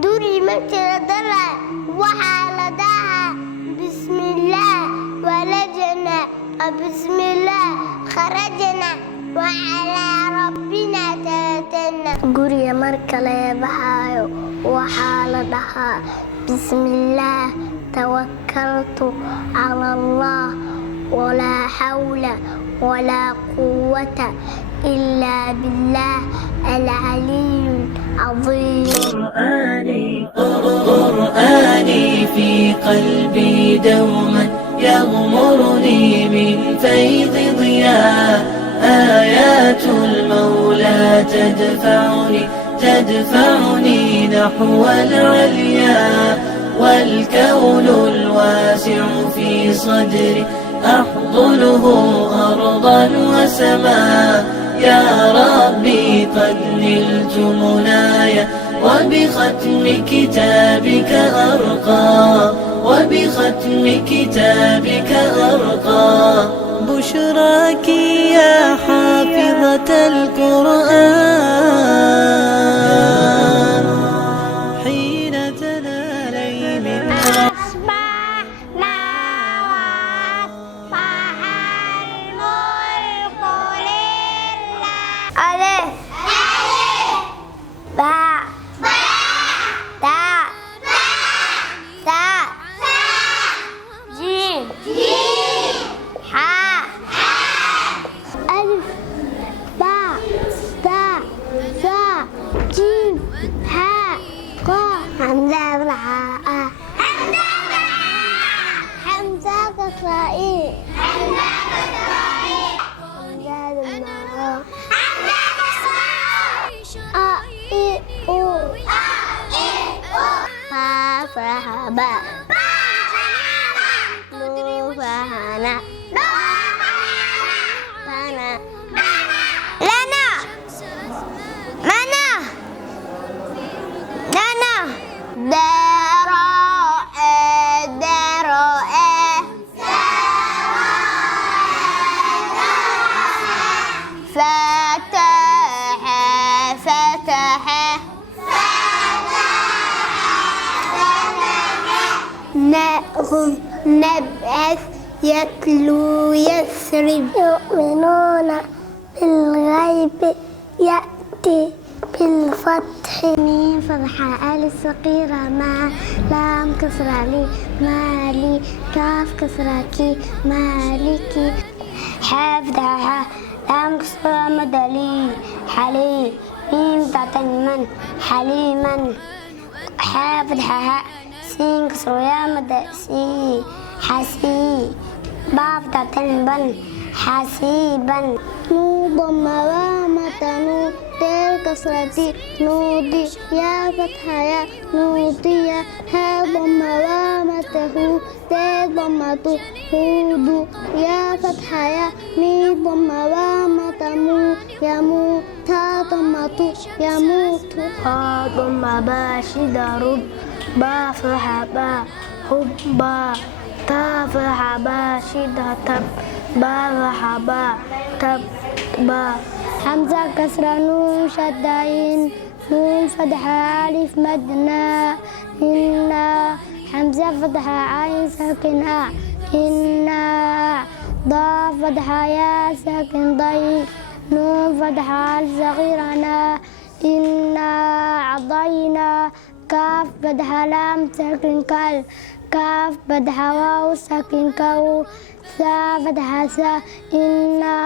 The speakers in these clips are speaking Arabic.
duri matiradala waxaa la dhahaa bismillaah walajana bismillaah kharajana wacalaa rabbina tawakalna. Guriga marka laga baxaayo waxaa la dhahaa bismillaah tawakkaltu cala allah walaa xawla walaa quwwata ilaa billah العلي العظيم. قرآني في قلبي دوما يغمرني من فيض ضياء آيات المولى تدفعني نحو العليا والكون الواسع في صدري أحضنه أرضا وسماء يا ربي قد نلت منايا وبختم كتابك أرقى بشراك يا حافظة القرآن حين تنالي من نبعث يتلو يسرب يؤمنون بالغيب يأتي بالفتح ميم فتحة ألف صغيرة مع لام كسرة لي مالي كاف كسرة كي مالكي حافظها لام كسرة مدلي حلي ميم تعتن من حليما حافظها سين كسر يا مدسي حسي باب تتنبن حسيبا نوضم وامة نوتي كسرتي نودي يا فتحة يا نودي ها ضم وامته تي ضمته هود يا فتحة يا مي ضم وامة مو يمو تا ضمته يموت ها ضم باشد رب با فتحة با حبا تا فتحة با شدة تب با فتحة با تب با حمزة كسرة نون شدين نون فتحة ألف مدنا إنا حمزة فتحة عين ساكن أ إنا ضاء فتحة يا ساكن ضي نون فتحة ألف صغيرة نا إنا عضينا كاف فتحة لام ساكن كال كاف فتحة واو ساكن كو ثا فتحة سا إنا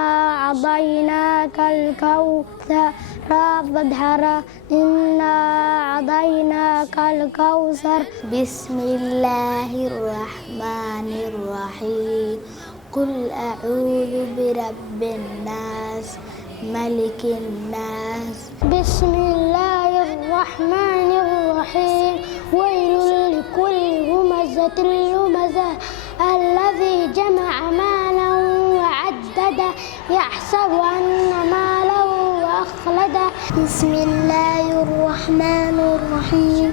عضيناك الكوثر را فتحة را إنا عضيناك الكوثر بسم الله الرحمن الرحيم قل أعوذ برب الناس ملك الناس بسم الله الرحمن الرحيم ويل لكل همزة لمزة الذي جمع مالا وعدده يحسب أن ماله أخلده بسم الله الرحمن الرحيم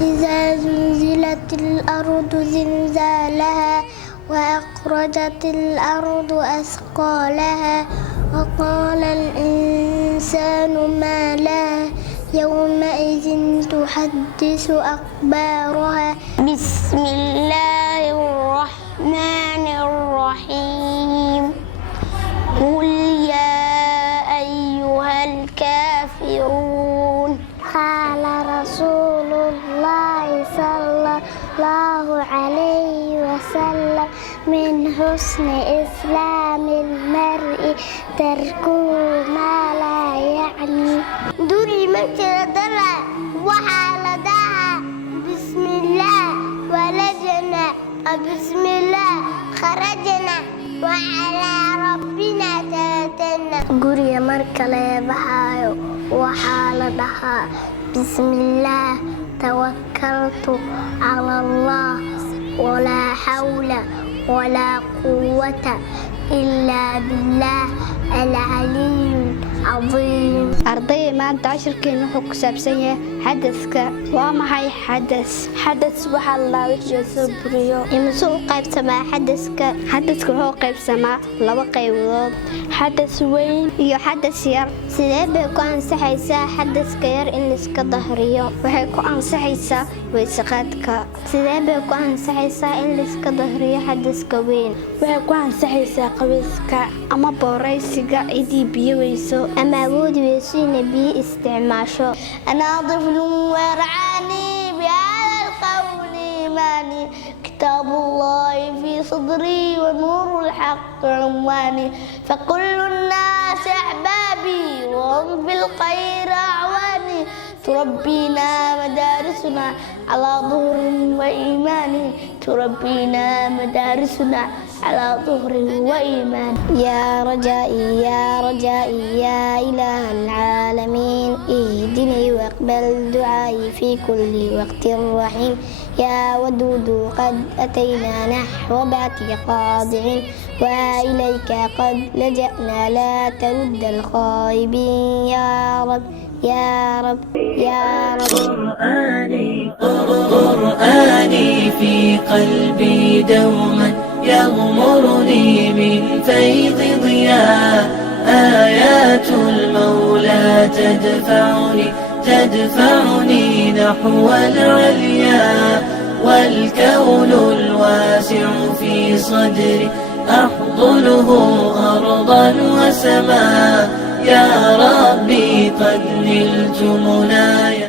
إذا زلزلت الأرض زلزالها وأخرجت الأرض أثقالها وقال الإنسان ما لها يومئذ تحدث أخبارها. بسم الله الرحمن الرحيم. قل يا أيها الكافرون. قال رسول الله صلى الله عليه وسلم من حسن إسلام المرء تركه ما لا يعني. duri makiradara waxaa la dhahaa bismillaah walajna bismillaah kharajna wacalaa rabbina tawakalna. guriga marka laga baxaayo waxaa la dhahaa bismillaah tawakkaltu cala allah walaa xawla walaa quwata ilaa billaah alcaliyu cadiim. ardayda maanta cashirkeena wuxuu ku saabsan yahay xadaska. waa maxay xadas? xadas waxaa la dhahaa wixii soo buriyo. imise u qaybsamaa xadaska? xadaska wuxuu u qaybsamaa laba qaybood, xadas weyn iyo xadas yar. sidee bay ku ansaxaysaa xadaska yar in laiska dahriyo? waxay ku ansaxaysaa weyseqaadka. sidee bay ku ansaxaysaa in laiska dahriyo xadaska weyn? waxay ku ansaxaysaa qabayska ama booraysiga cidii biyo weyso ama awoodi weyso inay biyo isticmaasho. أنا طفل ويرعاني بهذا القول إيماني كتاب الله في صدري ونور الحق عنواني فكل الناس أحبابي وهم في الخير أعواني تربينا مدارسنا على ظهر وإيمان تربينا مدارسنا على ظهر وإيمان. يا رجائي يا رجائي يا إله العالمين اهدني واقبل دعائي في كل وقت رحيم. يا ودود قد أتينا نحو باتي خاضعين وإليك قد لجأنا لا ترد الخائبين. يا رب يا رب يا رب. قرآني في قلبي دوما يغمرني من فيض ضياء. آيات المولى تدفعني نحو العليا. والكون الواسع في صدري أحضنه أرضا وسماء. يا ربي قد نلت منايا